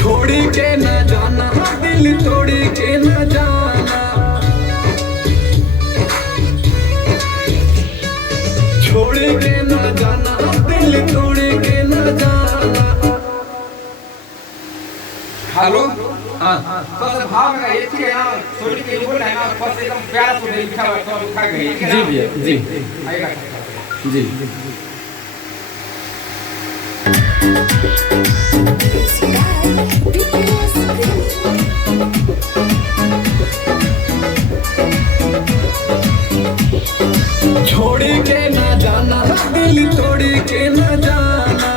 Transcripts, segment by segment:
छोड़ के न जाना दिल तोड़ के न जाना, छोड़ के न जाना दिल तोड़ के न जाना। हेलो हाँ बस भाव में ये थी ना थोड़ी के बोल है ना बस एकदम प्यारा से लिखा हुआ तो लिखा गई जी भैया जी आएगा जी। छोड़ के ना जाना दिल तोड़ के ना जाना,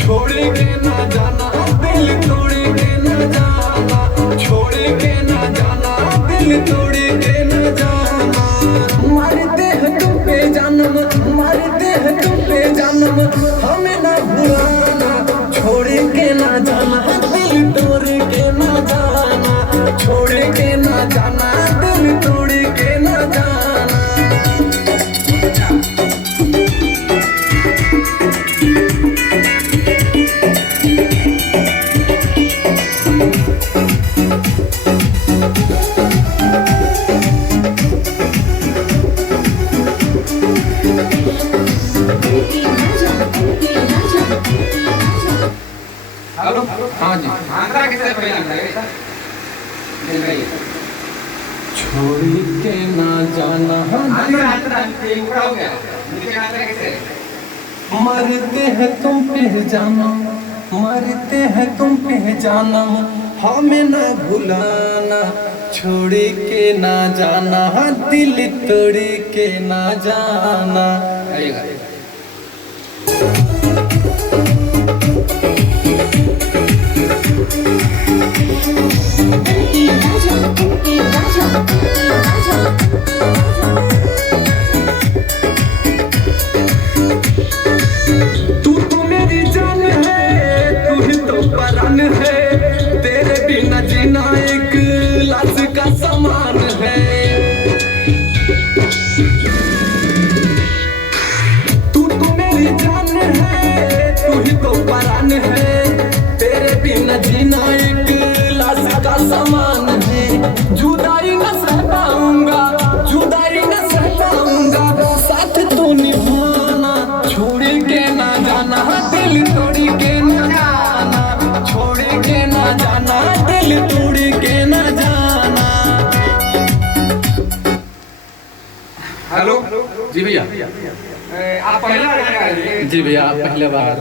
छोड़ के ना जाना दिल तोड़ के ना जाना, छोड़ के ना जाना दिल तोड़ के ना जाना। मारते हैं तुम पे जन्म, मारते हैं तुम पे जन्म, हमें ना भुलाना। छोड़ के ना जाना दिल तोड़ के ना जाना, छोड़ के ना जाना दिल तोड़ के ना जाना। हेलो हाँ जी। आंध्रा किससे पहले लगा मिल गई छोड़ के ना जाना आंध्रा आंध्रा ये पूरा हो गया मुझे आंध्रा किससे मरते हैं तुम पे जानम, मरते हैं तुम पे जानम, हमें ना भुलाना। छोड़ के ना जाना दिल तोड़ के ना जाना। आएगा तू तो मेरी जान है, तू ही तो परान है, तेरे बिना जीना एक लाश का समान है। तू तो मेरी जान है, तू ही तो परान है, तेरे बिना जीना एक लाश का समान है। जुदाई न सह पाऊंगा, जुदाई न सह पाऊंगा, साथ तो निभाना। छोड़ के ना जाना दिल तोड़ के ना जाना, छोड़ के ना जाना दिल तोड़ के ना जाना। हेलो जी भैया आप पहले गाना गा रहे हैं जी भैया आप पहले बार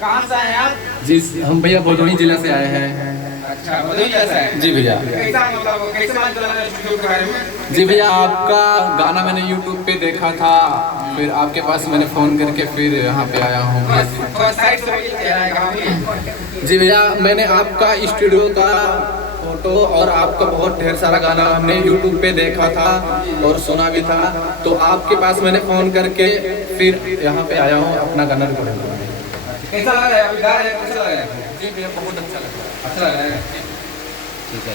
कहाँ से आए आप जी हम भैया भदोही जिला से आए हैं। अच्छा भदोही जैसा है जी भैया कैसा मतलब कैसे मान चला स्टूडियो के बारे में जी भैया आपका गाना मैंने यूट्यूब पे देखा था, फिर आपके पास मैंने फ़ोन करके फिर यहाँ पे आया हूँ। बस साइड से वही चेहरा है काफी जी भैया मैंने आपका स्टूडियो का फोटो और आपका बहुत ढेर सारा गाना हमने यूट्यूब पे देखा था और सुना भी था, तो आपके पास मैंने फ़ोन करके फिर यहाँ पे आया हूँ अपना गाना रिकॉर्ड करने। कैसा लग रहा है अभी गा रहे हैं कैसा लग रहा है जी भैया बहुत अच्छा लगा। अच्छा लग रहा है ठीक है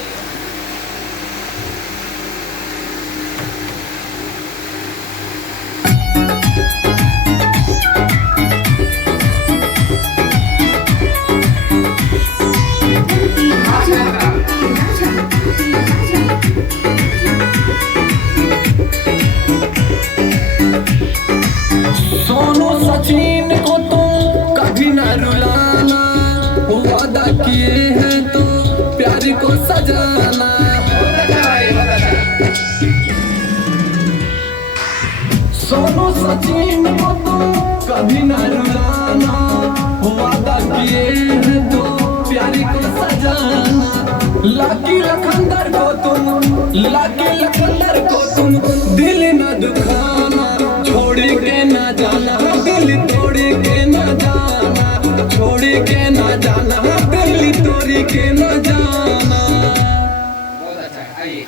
सोनू सचिन को तुम कभी न रुलाना, वादा किए हैं तो प्यार को सजाना। सोनू सचिन को तुम कभी न रुलाना, वादा किए हैं तो प्यार को सजाना। लाकी लखंदर को तुम, लाकी लखंदर को तुम दिल न दुखाना। छोड़ के ना जाना दिल तोड़ के ना जाना, छोड़ के ना जाना दिल तोड़ के ना जाना। बहुत अच्छा है आइए